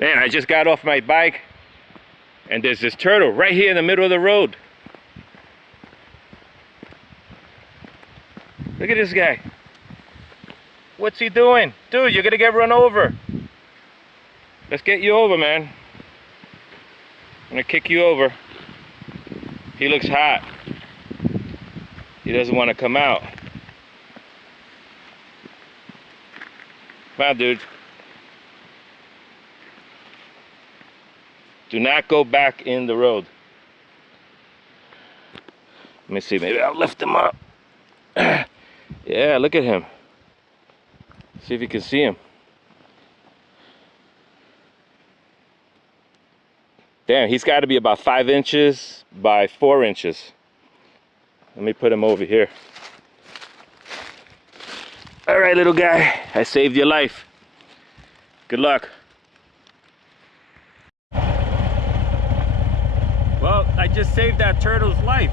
Man, I just got off my bike and there's this turtle right here in the middle of the road. Look at this guy. What's he doing? Dude, you're gonna get run over. Let's get you over, man. I'm gonna kick you over. He looks hot. He doesn't want to come out. Come on, dude. Do not go back in the road. Let me see, maybe I'll lift him up. Yeah, look at him. See if you can see him. Damn, he's got to be about 5 inches by 4 inches. Let me put him over here. All right, little guy, I saved your life. Good luck. Well, I just saved that turtle's life.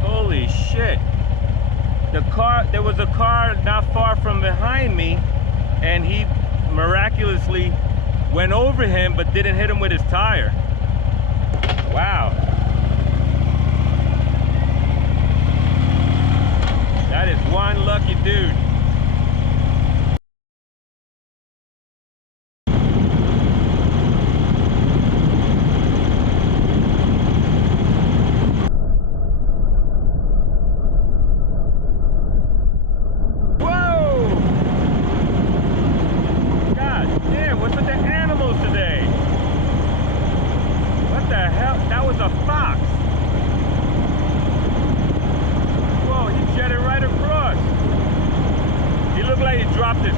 Holy shit. There was a car not far from behind me, and he miraculously went over him but didn't hit him with his tire. Wow. That is one lucky dude. That was a fox. Whoa, he jetted right across. He looked like he dropped his